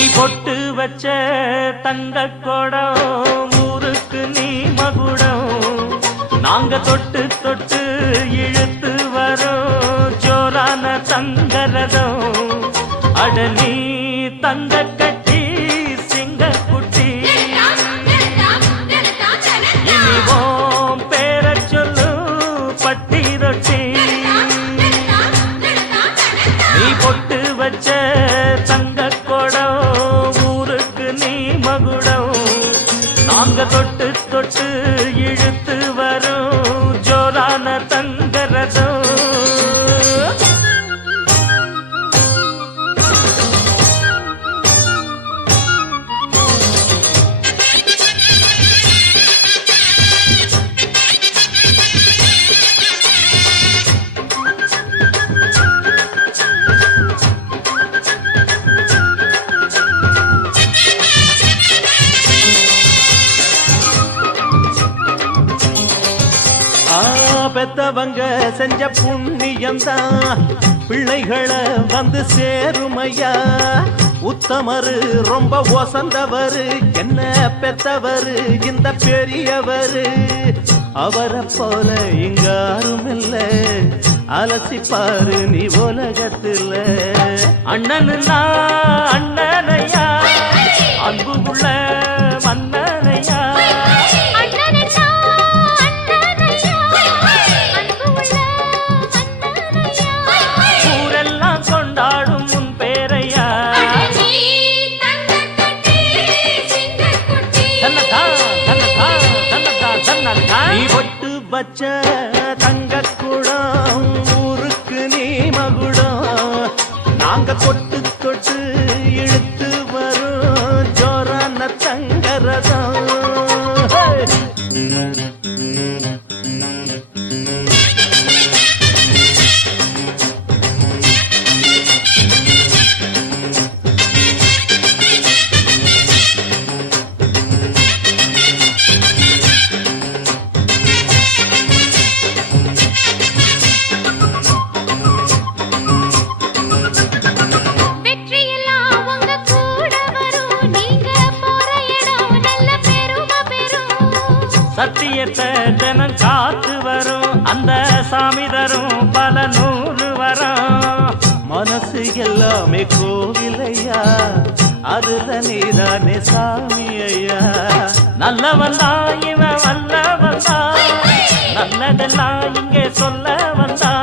நீ பொட்டு வச்ச தங்க கொடம் ஊருக்கு நீ மகுடம் நாங்க தொட்டு தொட்டு இழுத்து வரோம் ஜோரான தங்கரதம் அட நீ தங்க கட்டி சிங்க குட்டி இனிவோம் பேர சொல்லு பட்டி ரொட்டி நீ பொட்டு வச்ச தங்க கொடம் ஊருக்கு நீ மகுடம் நாங்க தொட்டு தொட்டு இழுத்து வரும் ஜோரான தங்கரதம் பெத்தவங்க செஞ்ச புண்ணியம்தான் பிள்ளைகளை வந்து சேருமையா உத்தமரு ரொம்ப ஒசந்தவரு என்ன பெத்தவரு இந்த பெரியவரு அவரை போல இங்காரும் இல்ல அலசிப்பாரு நீ உலகத்துல அண்ணனுன்னா அண்ணனையா அன்பு உள்ள மன்னனையா வச்ச தங்க குடம் ஊருக்கு நீ மகுடம் நாங்க தொட்டு தொட்டு இழுத்து வரும் ஜோரான தங்கரதம் சத்தியத்தை தினம் காத்து வரும் அந்த சாமி தரும் பல நூறு வரும் மனசு எல்லாமே கோவிலையா அதுல நீதானே சாமி ஐயா நல்லவன் தான் இவன் வல்லவன் தான் நல்லதெல்லாம் இங்கே சொல்ல வந்தா